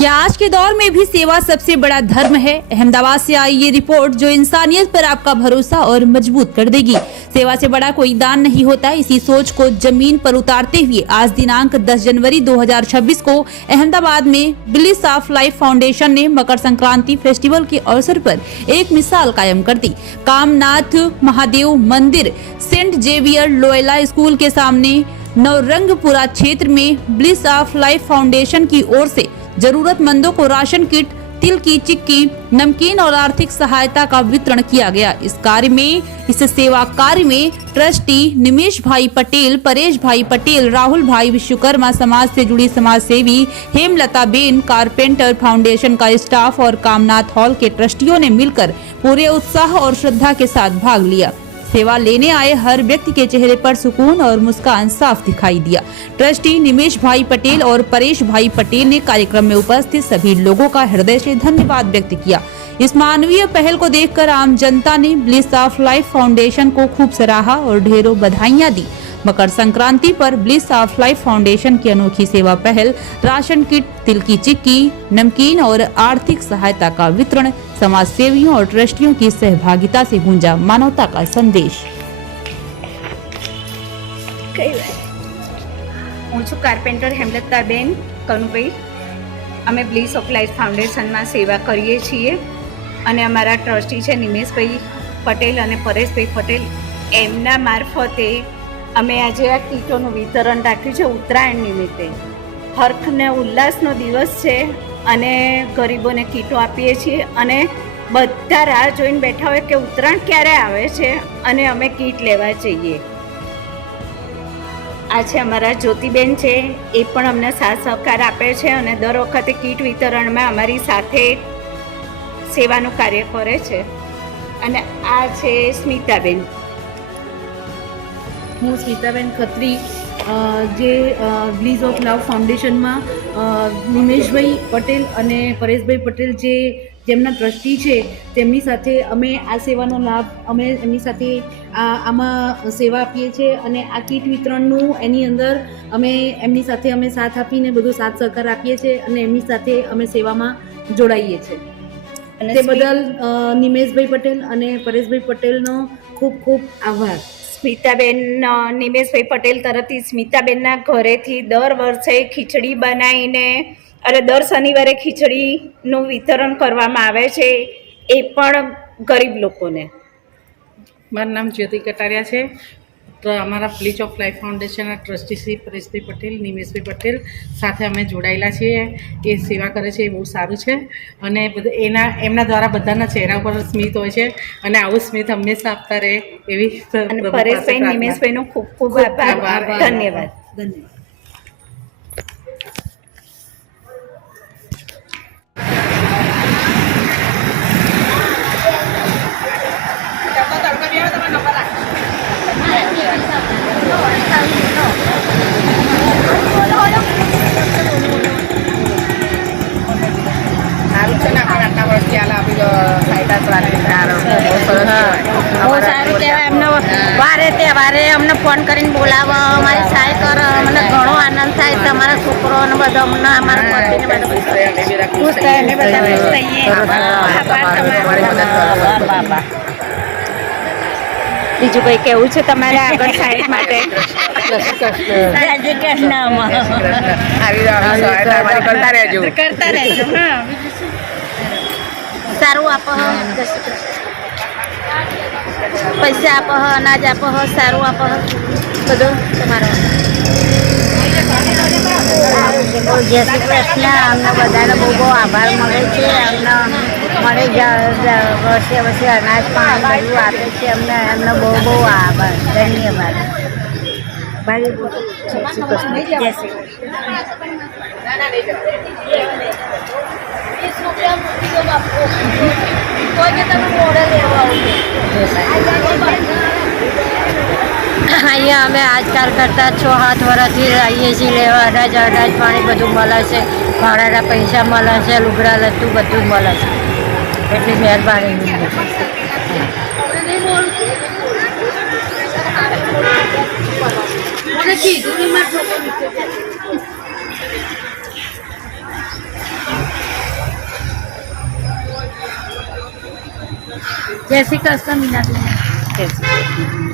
क्या आज के दौर में भी सेवा सबसे बड़ा धर्म है? अहमदाबाद से आई ये रिपोर्ट जो इंसानियत पर आपका भरोसा और मजबूत कर देगी। सेवा से बड़ा कोई दान नहीं होता। इसी सोच को जमीन पर उतारते हुए आज दिनांक 10 जनवरी 2026 को अहमदाबाद में ब्लिस ऑफ लाइफ फाउंडेशन ने मकर संक्रांति फेस्टिवल के अवसर पर एक मिसाल कायम कर दी। कामनाथ महादेव मंदिर सेंट जेवियर लोयला स्कूल के सामने नवरंगपुरा क्षेत्र में ब्लिस ऑफ लाइफ फाउंडेशन की ओर से जरूरतमंदों को राशन किट, तिल की चिक्की, नमकीन और आर्थिक सहायता का वितरण किया गया। इस सेवा कार्य में ट्रस्टी निमेश भाई पटेल, परेश भाई पटेल, राहुल भाई विश्वकर्मा समाज से जुड़ी समाज सेवी हेमलता बेन, कारपेंटर फाउंडेशन का स्टाफ और कामनाथ हॉल के ट्रस्टियों ने मिलकर पूरे उत्साह और श्रद्धा के साथ भाग लिया। सेवा लेने आए हर व्यक्ति के चेहरे पर सुकून और मुस्कान साफ दिखाई दिया। ट्रस्टी निमेश भाई पटेल और परेश भाई पटेल ने कार्यक्रम में उपस्थित सभी लोगों का हृदय से धन्यवाद व्यक्त किया। इस मानवीय पहल को देखकर आम जनता ने ब्लिस ऑफ लाइफ फाउंडेशन को खूब सराहा और ढेरों बधाइयां दी। मकर संक्रांति पर ब्लिस ऑफ लाइफ फाउंडेशन की अनोखी सेवा पहल राशन किट, तिल की चिक्की, नमकीन और आर्थिक सहायता का वितरण, समाज सेवियों और ट्रस्टियों की सहभागिता से गूंजा मानवता का संदेश। હું છું કાર્પેન્ટર હેમલતા બેન કનુભાઈ। અમે બ્લિસ ઓફ લાઈફ ફાઉન્ડેશનમાં સેવા કરીએ છીએ અને અમારા ટ્રસ્ટી છે નિમેશભાઈ પટેલ અને પરેશભાઈ પટેલ, એમના મારફતે અમે આજે આ કીટોનું વિતરણ રાખ્યું છે ઉત્તરાયણ નિમિત્તે। હર્ખ ને ઉલ્લાસનો દિવસ છે અને ગરીબોને કીટો આપીએ છીએ અને બધા રાહ જોઈને બેઠા હોય કે ઉત્તરાયણ ક્યારે આવે છે અને અમે કીટ લેવા જઈએ। આ છે અમારા જ્યોતિબેન છે, એ પણ અમને સાથ સહકાર આપે છે અને દર વખતે કીટ વિતરણમાં અમારી સાથે સેવાનું કાર્ય કરે છે। અને આ છે સ્મિતાબેન। હું સ્મિતાબેન ખત્રી, જે બ્લિસ ઓફ લવ ફાઉન્ડેશનમાં નિમેશભાઈ પટેલ અને પરેશભાઈ પટેલ જેમના ટ્રસ્ટી છે તેમની સાથે અમે આ સેવાનો લાભ અમે એમની સાથે આમાં સેવા આપીએ છીએ અને આ કીટ વિતરણનું એની અંદર અમે એમની સાથે અમે સાથ આપીને બધો સાથ સહકાર આપીએ છીએ અને એમની સાથે અમે સેવામાં જોડાઈએ છીએ। અને તે બદલ નિમેશભાઈ પટેલ અને પરેશભાઈ પટેલનો ખૂબ ખૂબ આભાર। સ્મિતાબેન નિમેશભાઈ પટેલ તરફથી સ્મિતાબેનના ઘરેથી દર વર્ષે ખીચડી બનાવીને અને દર શનિવારે ખીચડીનું વિતરણ કરવામાં આવે છે, એ પણ ગરીબ લોકોને। મારું નામ જ્યોતિ કટારિયા છે। તો અમારા બ્લિસ ઓફ લાઈફ ફાઉન્ડેશનના ટ્રસ્ટી શ્રી પરેશભાઈ પટેલ, નિમેશભાઈ પટેલ સાથે અમે જોડાયેલા છીએ। એ સેવા કરે છે, એ બહુ સારું છે અને એમના દ્વારા બધાના ચહેરા પર સ્મિત હોય છે અને આવું સ્મિત હંમેશા આપતા રહે એવી પરેશભાઈ નિમેશભાઈનો ખૂબ ખૂબ આભાર, ધન્યવાદ। બહુ સારું કહેવાય। એમને વારે તહેવારે અમને ફોન કરીને બોલાવો, અમારી સહાય કરો, અમને ઘણો આનંદ થાય। તમારા છોકરોને બધા અમને અમારા પતિને બધા ખુશ થાય, અમે બધા ખુશ થઈએ। બીજું કંઈ કેવું છે તમારે આગળ સાઈડ માટે? કરતા રહેજો। હા, સારું આપો, પૈસા આપો, અનાજ આપો, સારું આપો, બધું તમારું। જય શ્રી કૃષ્ણ। અમને બધાને બહુ બહુ આભાર મળે છે। અમને મળે વર્ષે વર્ષે અનાજ પાણી બધું આપે છે અમને, એમને બહુ બહુ આભાર, ધન્યવાદ। ભાઈ જય શ્રી કૃષ્ણ। જય શ્રી અહીંયા અમે આજકાલ કરતાં 6-7 વર્ષથી આવીએ છીએ લેવા। અનાજ પાણી બધું મળે છે, ભાડાના પૈસા મળે છે, લુગડા લત્તું બધું મળે છે। એટલી મહેરબાની। જય શ્રી કૃષ્ણ મીનાબેન. જય શ્રી કૃષ્ણ.